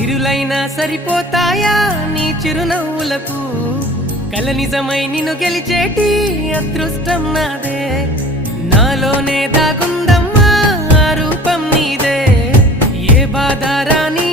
సిరులైనా సరిపోతాయా నీ చిరునవ్వులకు కల నిజమై నిన్ను గెలిచేటి అదృష్టం నాదే నాలోనే దాగుందమ్మా ఆ రూపం నీదే ఏ బాధ రాని